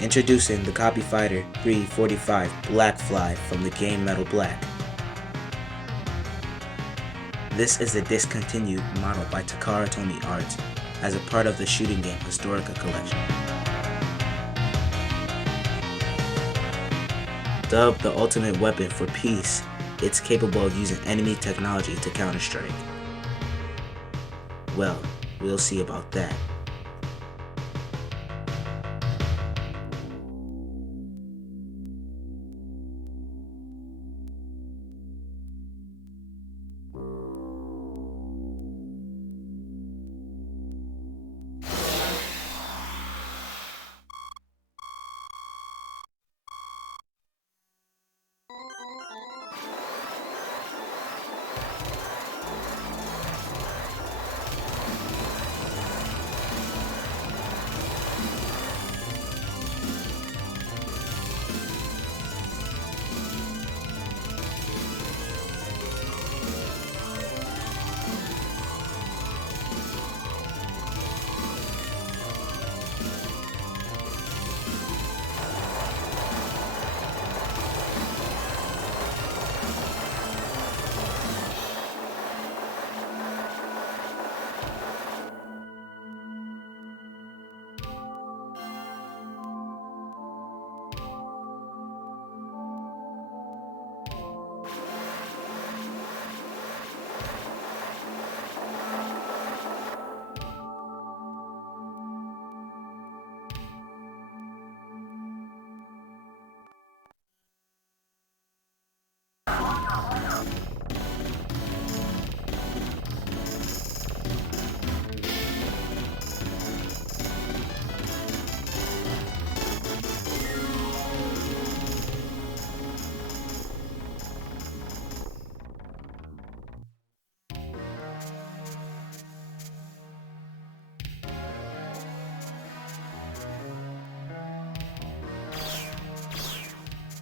Introducing the Copy Fighter 345 Black Fly from the game Metal Blak. This is a discontinued model by Takatsuna Arts as a part of the shooting game Historica collection. Dubbed the ultimate weapon for peace, it's capable of using enemy technology to counter-strike. Well, we'll see about that.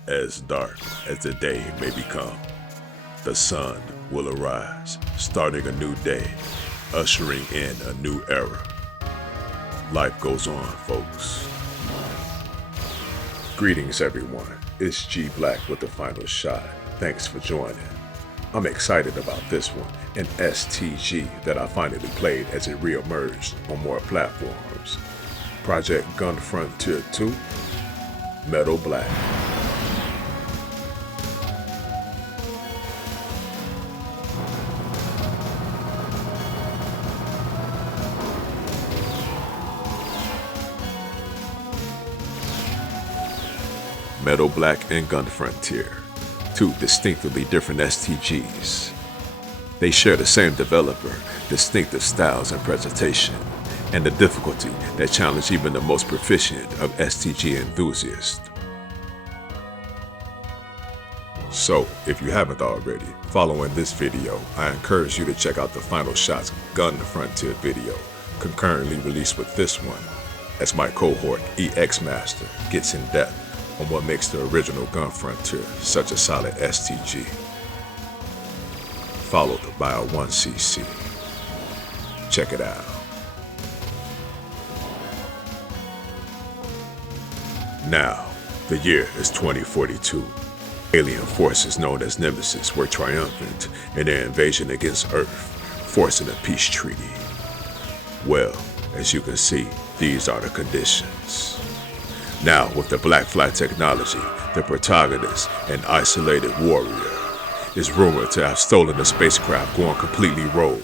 As dark as the day may become, the sun will arise, starting a new day, ushering in a new era. Life goes on, folks. Greetings, everyone. It's G Blak with the final shot. Thanks for joining. I'm excited about this one, an STG that I finally played as it re-emerged on more platforms. Project Gun Frontier 2, Metal Blak. Metal Blak and Gun Frontier, two distinctively different STGs. They share the same developer, distinctive styles and presentation, and the difficulty that challenge even the most proficient of STG enthusiasts. So, if you haven't already, following this video, I encourage you to check out the Final Shots Gun Frontier video, concurrently released with this one, as my cohort EX Master gets in depth on what makes the original Gun Frontier such a solid STG, followed by a 1cc. Check it out. Now, the year is 2042. Alien forces known as Nemesis were triumphant in their invasion against Earth, forcing a peace treaty. Well, as you can see, these are the conditions. Now, with the Black Fly technology, the protagonist, an isolated warrior, is rumored to have stolen the spacecraft, going completely rogue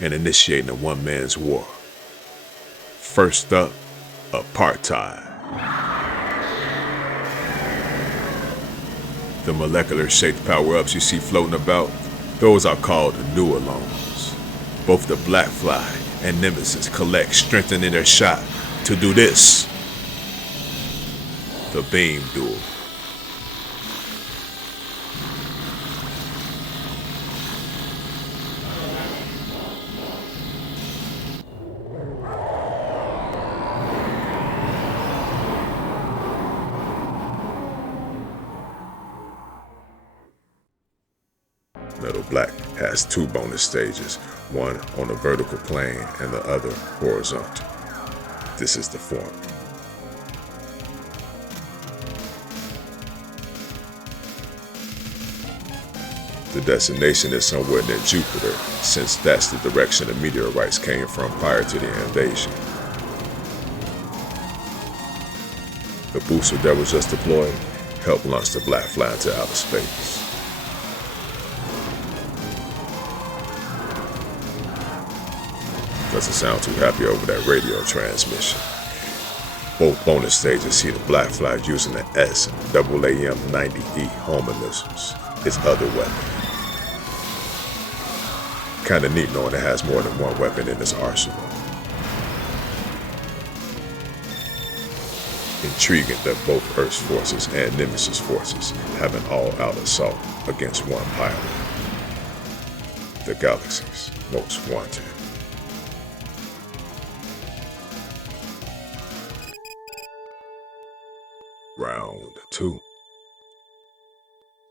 and initiating a one-man's war. First up, apartheid. The molecular-shaped power-ups you see floating about, those are called new alones. Both the Black Fly and Nemesis collect strengthening their shot to do this. The beam duel. Metal Blak has two bonus stages, one on a vertical plane and the other horizontal. This is the form. The destination is somewhere near Jupiter, since that's the direction the meteorites came from prior to the invasion. The booster that was just deployed helped launch the Blak fly into outer space. Doesn't sound too happy over that radio transmission. Both bonus stages see the Blak fly using the SAAM-90E Homer missiles, its other weapon. Kinda neat knowing it has more than one weapon in its arsenal. Intriguing that both Earth's forces and Nemesis forces have an all-out assault against one pilot. The galaxy's most wanted. Round 2.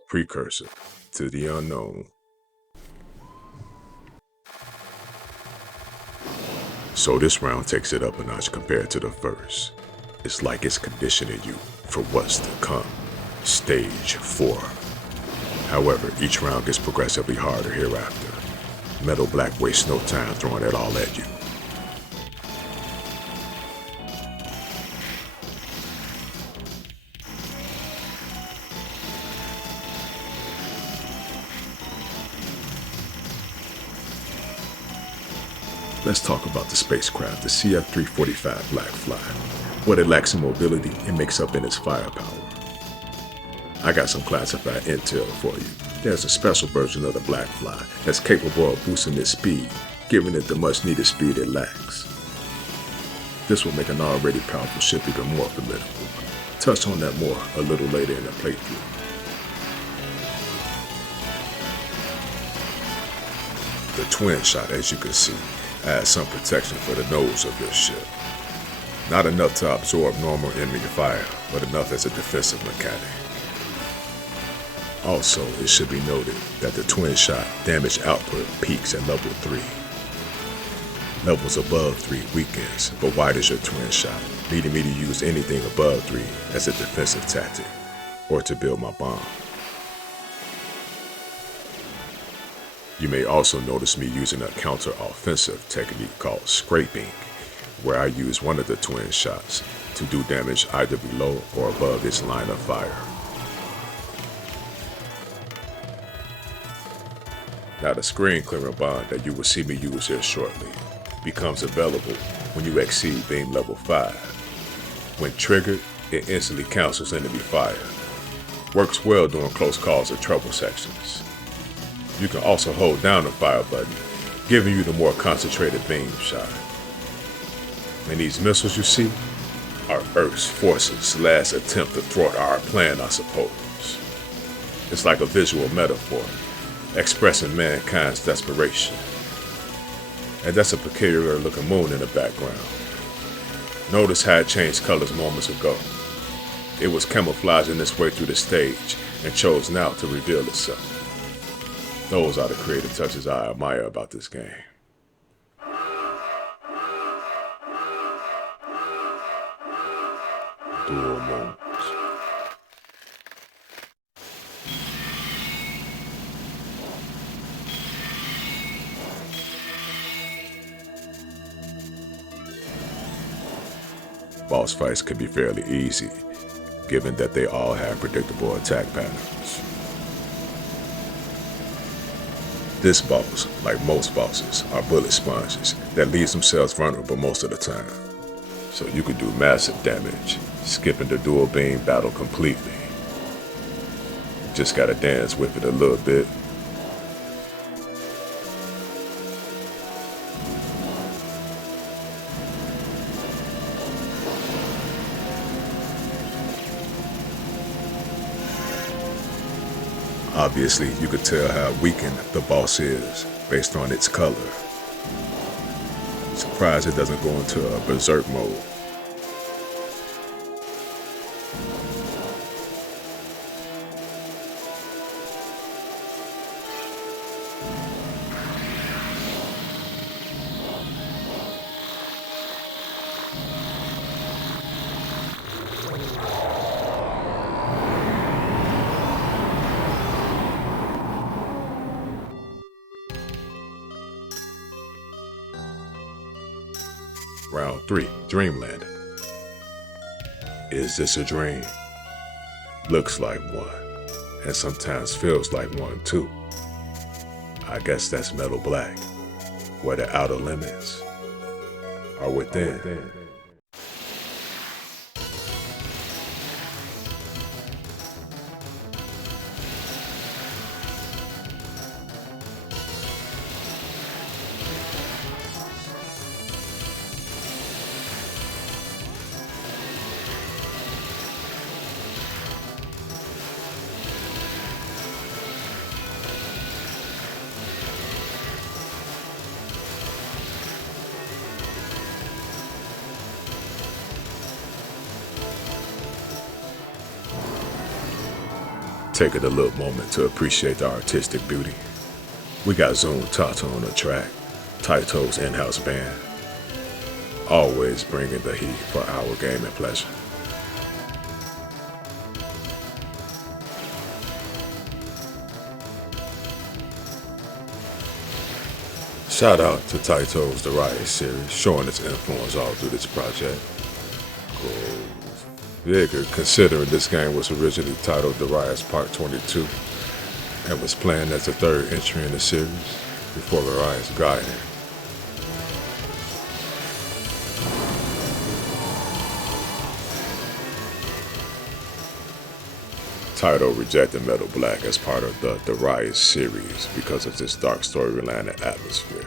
Precursor to the unknown. So this round takes it up a notch compared to the first. It's like it's conditioning you for what's to come. Stage 4. However, each round gets progressively harder hereafter. Metal Blak wastes no time throwing it all at you. Let's talk about the spacecraft, the CF-345 Blak fly. What it lacks in mobility, it makes up in its firepower. I got some classified intel for you. There's a special version of the Blak fly that's capable of boosting its speed, giving it the much needed speed it lacks. This will make an already powerful ship even more formidable. Touch on that more a little later in the playthrough. The twin shot, as you can see, adds some protection for the nose of your ship. Not enough to absorb normal enemy fire, but enough as a defensive mechanic. Also, it should be noted that the twin shot damage output peaks at level 3. Levels above 3 weakens, but widens your twin shot, leading me to use anything above 3 as a defensive tactic, or to build my bomb. You may also notice me using a counter-offensive technique called scraping, where I use one of the twin shots to do damage either below or above its line of fire. Now the screen clearing bond that you will see me use here shortly becomes available when you exceed beam level 5. When triggered, it instantly cancels enemy fire. Works well during close calls or trouble sections. You can also hold down the fire button, giving you the more concentrated beam shot. And these missiles you see are Earth's forces' last attempt to thwart our plan, I suppose. It's like a visual metaphor, expressing mankind's desperation. And that's a peculiar looking moon in the background. Notice how it changed colors moments ago. It was camouflaging its way through the stage and chose now to reveal itself. Those are the creative touches I admire about this game. Dual moons. Boss fights can be fairly easy, given that they all have predictable attack patterns. This boss, like most bosses, are bullet sponges that leave themselves vulnerable most of the time. So you can do massive damage, skipping the dual beam battle completely. Just gotta dance with it a little bit. Obviously, you could tell how weakened the boss is based on its color. Surprised it doesn't go into a berserk mode. Round 3, Dreamland. Is this a dream? Looks like one, and sometimes feels like one too. I guess that's Metal Blak, where the outer limits are within. Take it a little moment to appreciate the artistic beauty. We got Zoom Tata on the track, Taito's in-house band, always bringing the heat for our gaming pleasure. Shout out to Taito's The Riot series, showing its influence all through this project. Bigger, considering this game was originally titled The Riot's Part 22 and was planned as the third entry in the series before The Riot's Guiding. Taito rejected Metal Blak as part of the Riot series because of this dark storyline and atmosphere.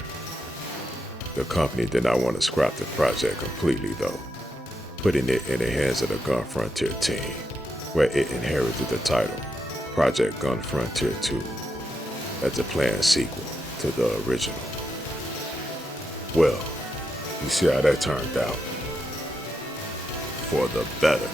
The company did not want to scrap the project completely though, putting it in the hands of the Gun Frontier team, where it inherited the title, Project Gun Frontier 2, as a planned sequel to the original. Well, you see how that turned out. For the better.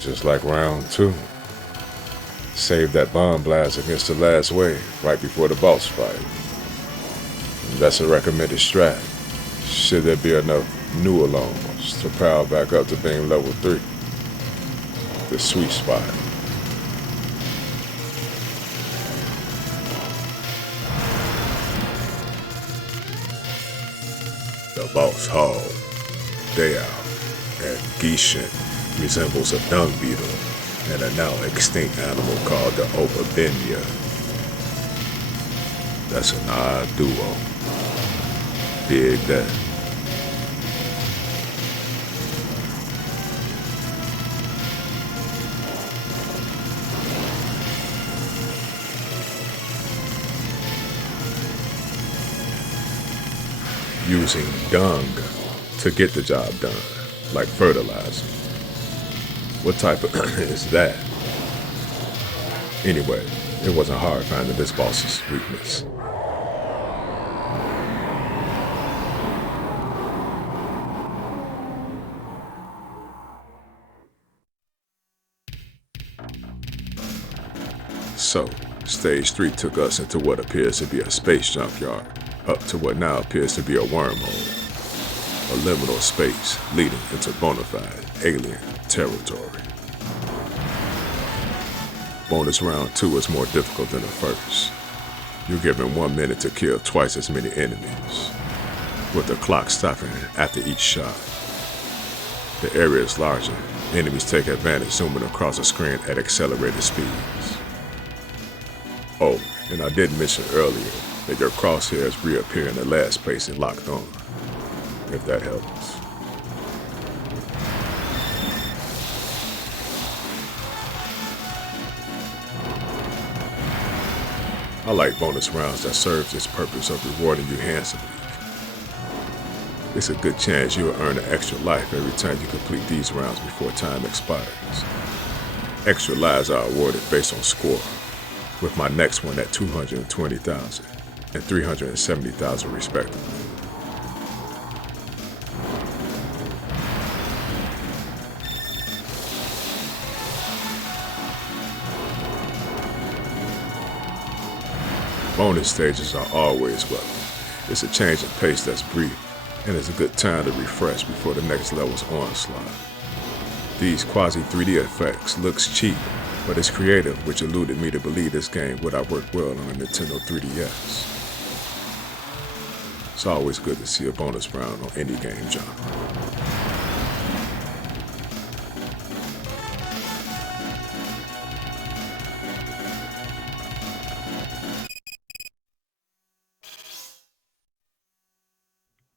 Just like round 2. Save that bomb blast against the last wave right before the boss fight. That's a recommended strat, should there be enough new alones to power back up to being level 3. The sweet spot. The boss hall, day out, and Gishin resembles a dung beetle and a now extinct animal called the Obabenia. That's an odd duo. Dig that. Using dung to get the job done, like fertilizer. What type of is that? Anyway, it wasn't hard finding this boss's weakness. So, Stage 3 took us into what appears to be a space junkyard, up to what now appears to be a wormhole. A liminal space leading into bona fide alien territory. Bonus round 2 is more difficult than the first. You're given 1 minute to kill twice as many enemies, with the clock stopping after each shot. The area is larger. Enemies take advantage zooming across the screen at accelerated speeds. Oh, and I did mention earlier that your crosshairs reappear in the last place it locked on, if that helps. I like bonus rounds that serves its purpose of rewarding you handsomely. It's a good chance you'll earn an extra life every time you complete these rounds before time expires. Extra lives are awarded based on score, with my next one at 220,000 and 370,000 respectively. Bonus stages are always welcome. It's a change of pace that's brief, and it's a good time to refresh before the next level's onslaught. These quasi-3D effects looks cheap, but it's creative, which eluded me to believe this game would have worked well on a Nintendo 3DS. It's always good to see a bonus round on any game genre.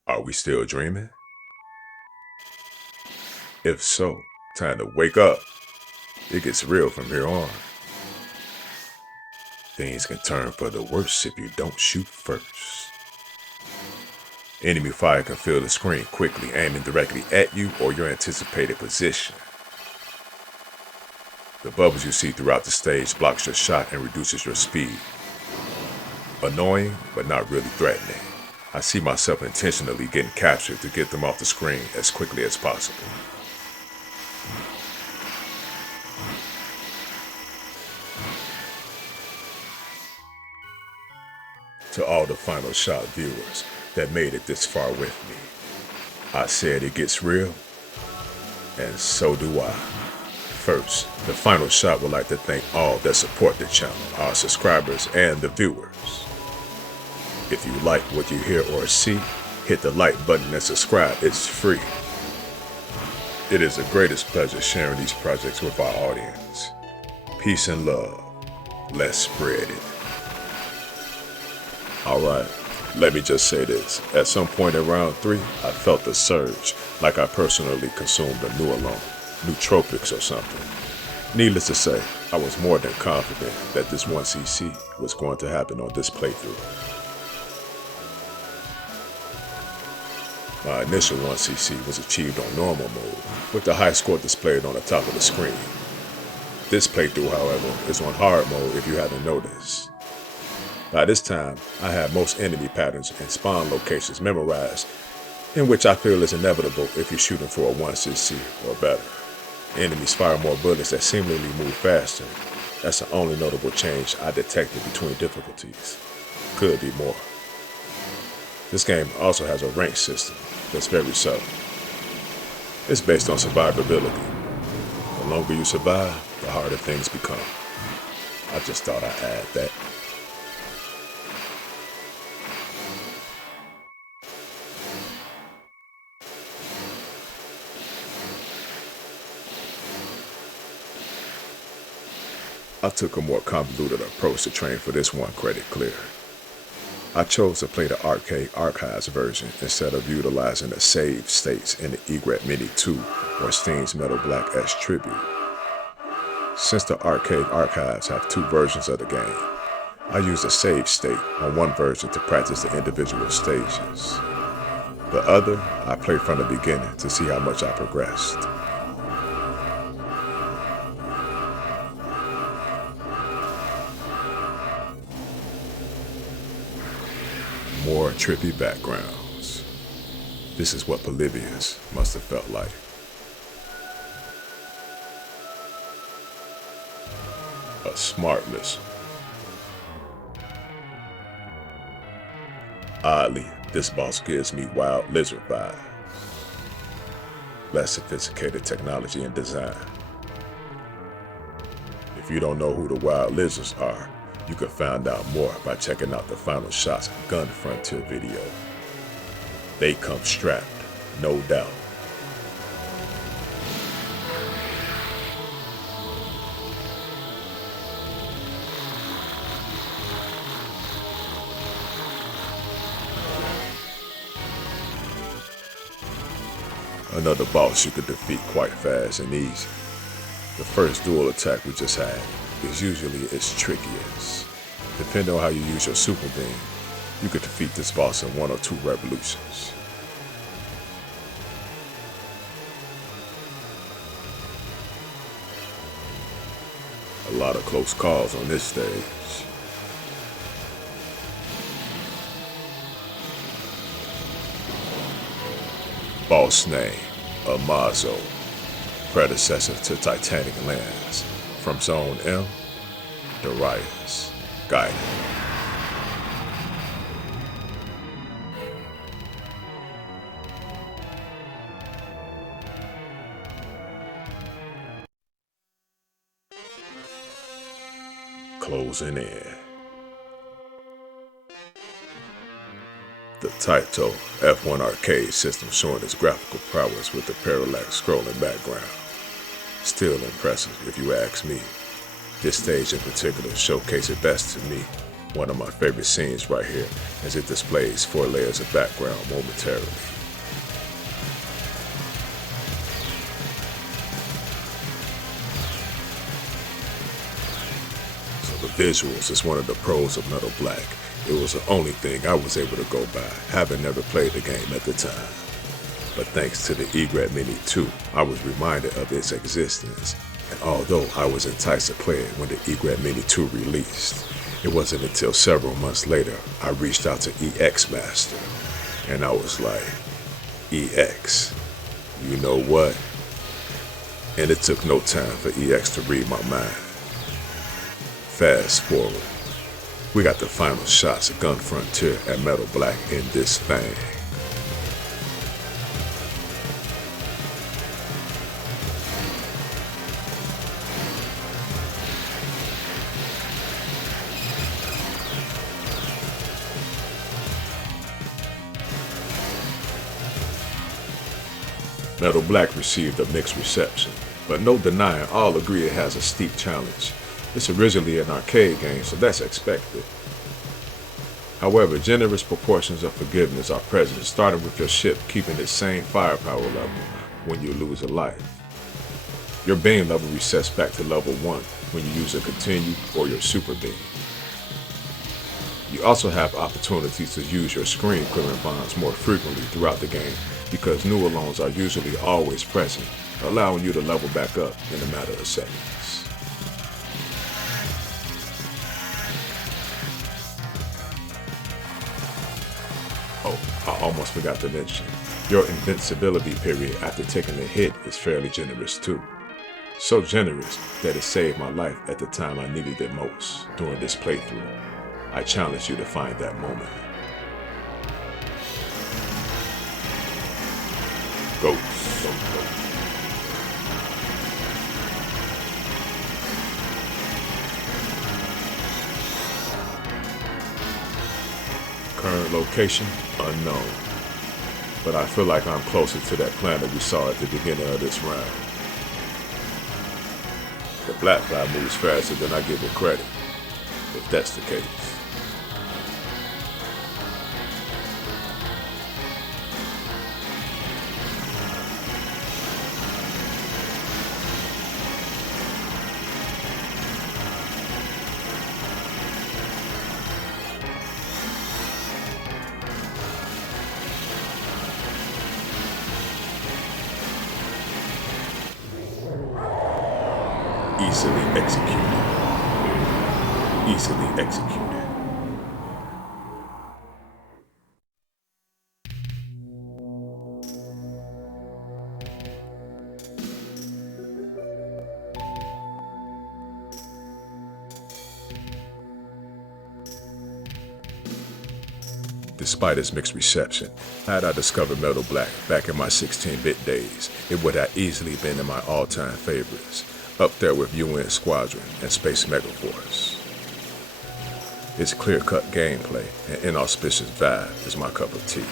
Are we still dreaming? If so, time to wake up. It gets real from here on. Things can turn for the worse if you don't shoot first. Enemy fire can fill the screen quickly, aiming directly at you or your anticipated position. The bubbles you see throughout the stage blocks your shot and reduces your speed. Annoying, but not really threatening. I see myself intentionally getting captured to get them off the screen as quickly as possible. To all the Final Shot viewers that made it this far with me, I said it gets real, and so do I. First, the Final Shot would like to thank all that support the channel, our subscribers and the viewers. If you like what you hear or see, hit the like button and subscribe. It's free. It is the greatest pleasure sharing these projects with our audience. Peace and love. Let's spread it. Alright, let me just say this. At some point in round 3, I felt a surge, like I personally consumed a new alone, nootropics or something. Needless to say, I was more than confident that this 1cc was going to happen on this playthrough. My initial 1cc was achieved on normal mode, with the high score displayed on the top of the screen. This playthrough, however, is on hard mode if you haven't noticed. By this time, I have most enemy patterns and spawn locations memorized, in which I feel is inevitable if you're shooting for a 1cc or better. Enemies fire more bullets that seemingly move faster. That's the only notable change I detected between difficulties. Could be more. This game also has a rank system that's very subtle. It's based on survivability. The longer you survive, the harder things become. I just thought I'd add that. I took a more convoluted approach to train for this one credit clear. I chose to play the Arcade Archives version instead of utilizing the save states in the Egret Mini 2 or Steam's Metal Blak S Tribute. Since the Arcade Archives have 2 versions of the game, I used a save state on one version to practice the individual stages. The other, I played from the beginning to see how much I progressed. More trippy backgrounds. This is what Polybius must have felt like. A smart listen. Oddly, this boss gives me Wild Lizard vibes. Less sophisticated technology and design. If you don't know who the Wild Lizards are, you can find out more by checking out the Final Shot's Gun Frontier video. They come strapped, no doubt. Another boss you could defeat quite fast and easy. The first dual attack we just had is usually its trickiest. Depending on how you use your super beam, you could defeat this boss in 1 or 2 revolutions. A lot of close calls on this stage. Boss name, Amazo, predecessor to Titanic Lands. From Zone M, Darius, Guided. closing in. The Taito F1 arcade system showing its graphical prowess with the parallax scrolling background. Still impressive if you ask me. This stage in particular showcased it best to me. One of my favorite scenes right here as it displays 4 layers of background momentarily. So the visuals is one of the pros of Metal Blak. It was the only thing I was able to go by, having never played the game at the time. But thanks to the Egret Mini 2, I was reminded of its existence. And although I was enticed to play it when the Egret Mini 2 released, it wasn't until several months later I reached out to EX Master. And I was like, EX, you know what? And it took no time for EX to read my mind. Fast forward. We got the final shots of Gun Frontier at Metal Blak in this thing. Metal Blak received a mixed reception, but no denying all agree it has a steep challenge. It's originally an arcade game, so that's expected. However, generous proportions of forgiveness are present, starting with your ship keeping its same firepower level when you lose a life. Your beam level resets back to level 1 when you use a continue or your super beam. You also have opportunities to use your screen clearing bombs more frequently throughout the game because new alones are usually always present, allowing you to level back up in a matter of seconds. Oh, I almost forgot to mention, your invincibility period after taking a hit is fairly generous too. So generous that it saved my life at the time I needed it most during this playthrough. I challenge you to find that moment. Go. Current location, unknown. But I feel like I'm closer to that planet we saw at the beginning of this round. The Blak guy moves faster than I give it credit, if that's the case. Easily executed. Easily executed. Despite its mixed reception, had I discovered Metal Blak back in my 16-bit days, it would have easily been in my all-time favorites, up there with UN Squadron and Space Megaforce. Its clear-cut gameplay and inauspicious vibe is my cup of tea.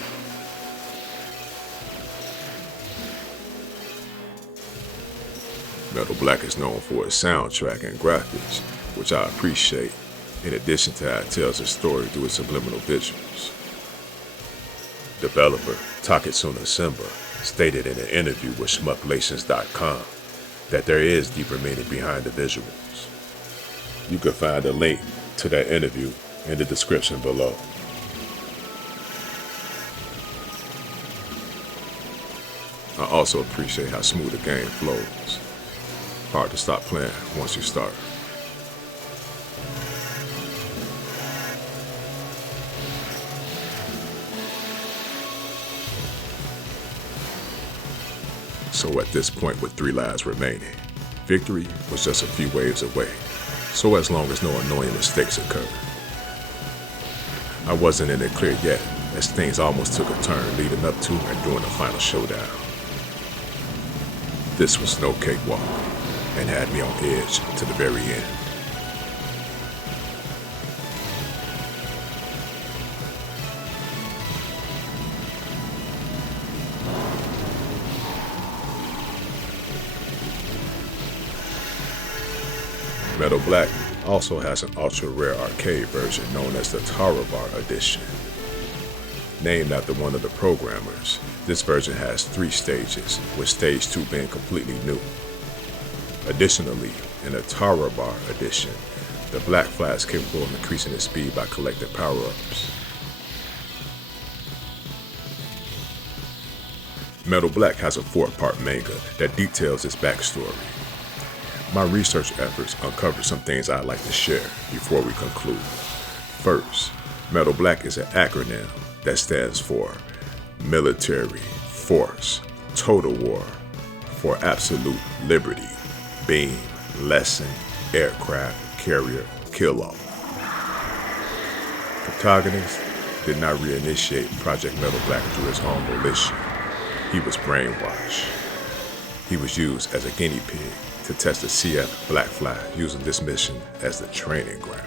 Metal Blak is known for its soundtrack and graphics, which I appreciate, in addition to how it tells its story through its subliminal visuals. Developer Takatsuna Senba stated in an interview with Shmuplations.com that there is deeper meaning behind the visuals. You can find a link to that interview in the description below. I also appreciate how smooth the game flows. Hard to stop playing once you start. So at this point with 3 lives remaining, victory was just a few waves away, so as long as no annoying mistakes occurred. I wasn't in it clear yet, as things almost took a turn leading up to and during the final showdown. This was no cakewalk, and had me on edge to the very end. Metal Blak also has an ultra-rare arcade version known as the Tarabar Edition. Named after one of the programmers, this version has 3 stages, with stage 2 being completely new. Additionally, in the Tarabar Edition, the Blak Fly is capable of increasing its speed by collecting power-ups. Metal Blak has a 4-part manga that details its backstory. My research efforts uncovered some things I'd like to share before we conclude. First, Metal Blak is an acronym that stands for Military Force Total War for Absolute Liberty Beam Lesson Aircraft Carrier Kill-Off. Protagonist did not reinitiate Project Metal Blak through his own volition. He was brainwashed. He was used as a guinea pig to test the CF Blak Fly, using this mission as the training ground.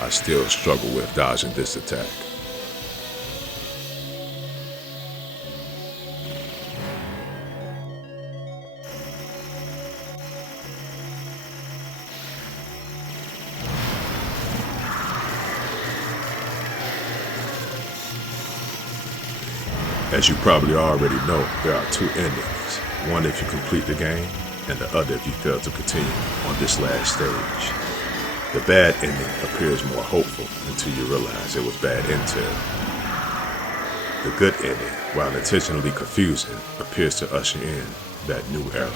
I still struggle with dodging this attack. As you probably already know, there are 2 endings. One if you complete the game, and the other if you fail to continue on this last stage. The bad ending appears more hopeful until you realize it was bad intel. The good ending, while intentionally confusing, appears to usher in that new era.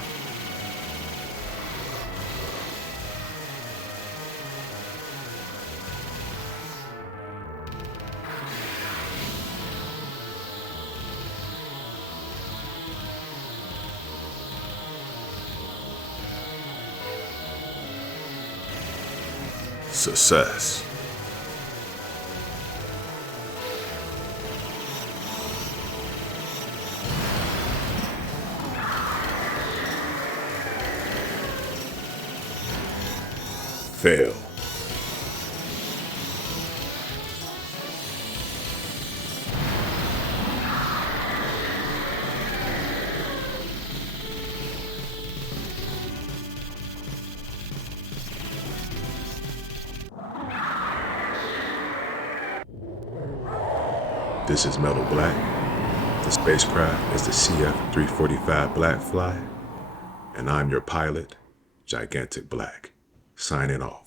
Success. Fail. This is Metal Blak. The spacecraft is the CF-345 Blak Fly, and I'm your pilot, Gigantic Blak, signing off.